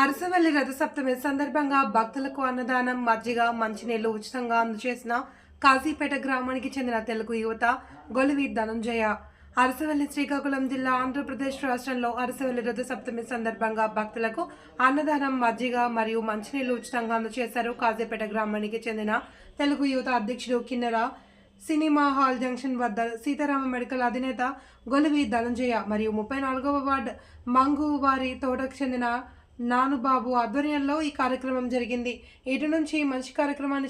అరసవల్లి రథసప్తమి సందర్భంగా భక్తులకు అన్నదానం, మజ్జిగ, మంచినీళ్లు ఉచితంగా అందజేసిన కాజీపేట గ్రామానికి చెందిన తెలుగు యువత గొలువి ధనంజయ. అరసవల్లి శ్రీకాకుళం జిల్లా, ఆంధ్రప్రదేశ్ రాష్ట్రంలో అరసవల్లి రథసప్తమి సందర్భంగా భక్తులకు అన్నదానం, మజ్జిగ మరియు మంచినీళ్లు ఉచితంగా అందజేశారు. కాజీపేట గ్రామానికి చెందిన తెలుగు యువత అధ్యక్షుడు కిన్నెర సినిమా హాల్ జంక్షన్ వద్ద సీతారామ మెడికల్ అధినేత గొలువి ధనంజయ మరియు 34వ వార్డు మంగువారి తోటకు చెందిన నానుబాబు ఆధ్వర్యంలో ఈ కార్యక్రమం జరిగింది. ఇటు నుంచి మంచి కార్యక్రమాన్ని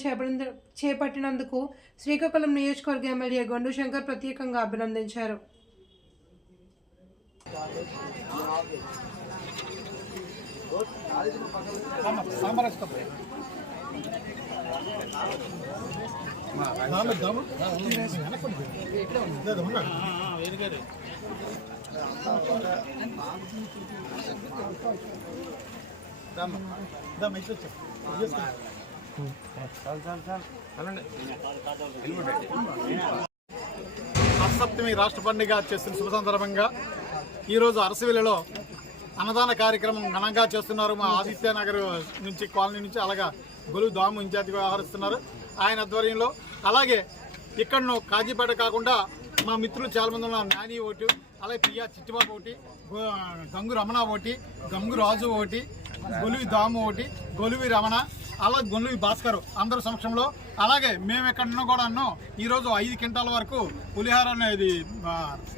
చేపట్టినందుకు శ్రీకాకుళం నియోజకవర్గ ఎమ్మెల్యే గొండు శంకర్ ప్రత్యేకంగా అభినందించారు. సప్తమి రాష్ట్ర పండుగ చేస్తున్న శుభ సందర్భంగా ఈరోజు అరసవల్లిలో అన్నదాన కార్యక్రమం ఘనంగా చేస్తున్నారు. మా ఆదిత్యనగర్ నుంచి కాలనీ నుంచి అలాగా గొలువు దాము ఇన్ఛార్జిగా వ్యవహరిస్తున్నారు ఆయన ఆధ్వర్యంలో. అలాగే ఇక్కడ కాజీపేట కాకుండా మా మిత్రులు చాలామంది ఉన్నారు. నాని ఒకటి, అలాగే పియా చిట్టిబాబు ఒకటి, గంగు రమణ ఒకటి, గంగు రాజు ఒకటి, గొలువి దాము ఒకటి, గొలువి రమణ, అలాగే గొలువి భాస్కర్ అందరి సమక్షంలో. అలాగే మేము ఎక్కడున్నా కూడా ఈరోజు 5 క్వింటాల వరకు పులిహార అనేది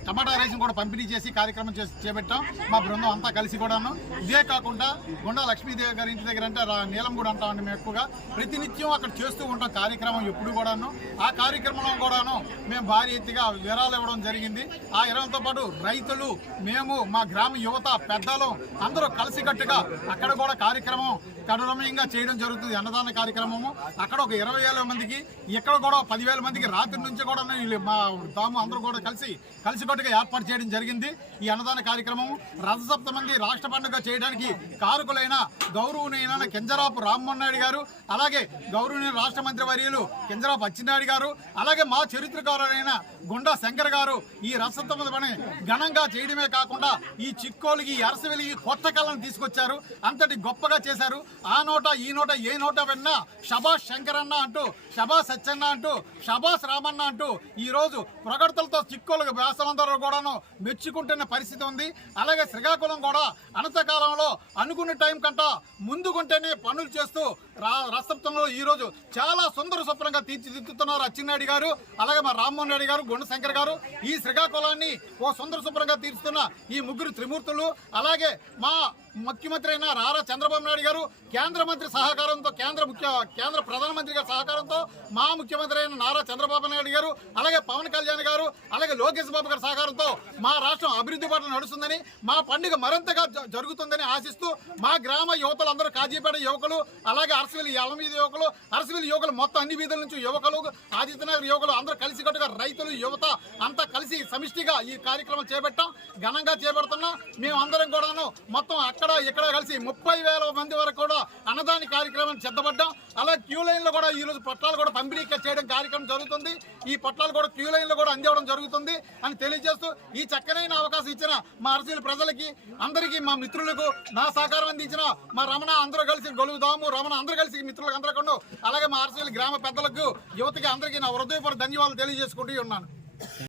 టమాటా రైస్ కూడా పంపిణీ చేసి కార్యక్రమం చేపట్టాం మా బృందం అంతా కలిసి కూడాను. ఇదే కాకుండా గుండా లక్ష్మీదేవి గారి ఇంటి దగ్గర అంటే నీలం కూడా అంటామండి. మేము ఎక్కువగా ప్రతినిత్యం అక్కడ చేస్తూ ఉంటాం కార్యక్రమం ఎప్పుడు కూడాను. ఆ కార్యక్రమంలో కూడాను మేము భారీ ఎత్తుగా విరాళాలు ఇవ్వడం జరిగింది. ఆ విరాళంతో పాటు రైతులు, మేము, మా గ్రామ యువత, పెద్దలు అందరూ కలిసికట్టుగా అక్కడ కూడా కార్యక్రమం కఠినంగా చేయడం జరుగుతుంది. అన్నదాన కార్యక్రమము అక్కడ ఒక 20,000 మందికి, ఇక్కడ కూడా 10,000 మందికి రాత్రి నుంచి కూడా మా తాము అందరూ కూడా కలిసికట్టుగా ఏర్పాటు చేయడం జరిగింది. ఈ అన్నదాన కార్యక్రమం రథసప్తమి రాష్ట్ర పండుగ చేయడానికి కారకులైన గౌరవనీయులైన కింజరాపు రామ్మోహన్ నాయుడు గారు, అలాగే గౌరవనీయ రాష్ట్ర మంత్రి వర్యులు కింజరాపు అచ్చెన్నాయుడు గారు, అలాగే మా చరిత్రకారులైన గుండా శంకర్ గారు ఈ రథసప్తమి పని ఘనంగా చేయడమే కాకుండా ఈ చిక్కోలికి, ఈ అరసవల్లికి కొత్త కళను తీసుకొచ్చారు. అంతటి గొప్పగా చేశారు. ఆ నోట ఈ నోట ఏ నోట విన్నా శభాష్ శంకర్ అన్న అంటూ, శభాష్ సత్యన్న అంటూ, శభాష్ రామన్న అంటూ ఈరోజు ప్రగడతలతో చిక్కోలు వ్యాసాలందరూ కూడాను మెచ్చుకుంటున్న పరిస్థితి ఉంది. అలాగే శ్రీకాకుళం కూడా అనంతకాలంలో అనుకున్న టైం కంటా ముందుకుంటేనే పనులు చేస్తూ రథసప్తమిలో ఈరోజు చాలా సుందర స్వప్నంగా తీర్చిదిద్దుతున్నారు అచ్చెన్నాయుడు గారు, అలాగే మా రామ్మోహన్ రెడ్డి గారు, గుండ శంకర్ గారు. ఈ శ్రీకాకుళాన్ని ఓ సుందర స్వప్నంగా తీరుస్తున్న ఈ ముగ్గురు త్రిమూర్తులు, అలాగే మా ముఖ్యమంత్రి అయిన నారా చంద్రబాబు నాయుడు గారు కేంద్ర మంత్రి సహకారంతో, కేంద్ర ప్రధానమంత్రి గారి సహకారంతో మా ముఖ్యమంత్రి అయిన నారా చంద్రబాబు నాయుడు గారు, అలాగే పవన్ కళ్యాణ్ గారు, అలాగే లోకేష్ బాబు గారి సహకారంతో మా రాష్ట్రం అభివృద్ధి బాటలో నడుస్తుందని, మా పండుగ మరింతగా జరుగుతుందని ఆశిస్తూ మా గ్రామ యువతలందరూ, కాజీపేట యువకులు, అలాగే అరసవల్లి ఎలమీద యువకులు, అరసవల్లి యువకులు మొత్తం అన్ని వీధుల నుంచి యువకులు, ఆదిత్యనగర్ యువకులు అందరూ కలిసికట్టుగా రైతులు, యువత అంతా కలిసి సమిష్టిగా ఈ కార్యక్రమం చేపట్టాం. ఘనంగా చేపడుతున్నాం. మేము అందరం కూడాను మొత్తం అక్కడ ఇక్కడ కలిసి 30,000 మంది వరకు కూడా అన్నదాన కార్యక్రమం సిద్ధపడ్డాం. అలాగే క్యూ లైన్ లో కూడా ఈరోజు పట్టాలు కూడా పంపిణీ చేయడం కార్యక్రమం జరుగుతుంది. ఈ పట్టాలు కూడా క్యూ లైన్ లో కూడా అందివ్వడం జరుగుతుంది అని తెలియజేస్తూ ఈ చక్కనైన అవకాశం ఇచ్చిన మా అరసవల్లి ప్రజలకి అందరికీ, మా మిత్రులకు నా సహకారం అందించిన మా రమణ అందరూ కలిసి, గొలువు దాము రమణ అందరూ కలిసి మిత్రులకు అందరికీ, అలాగే మా అరసవల్లి గ్రామ పెద్దలకు, యువతకి అందరికీ నా హృదయపూర్వక ధన్యవాదాలు తెలియజేసుకుంటూ ఉన్నాను.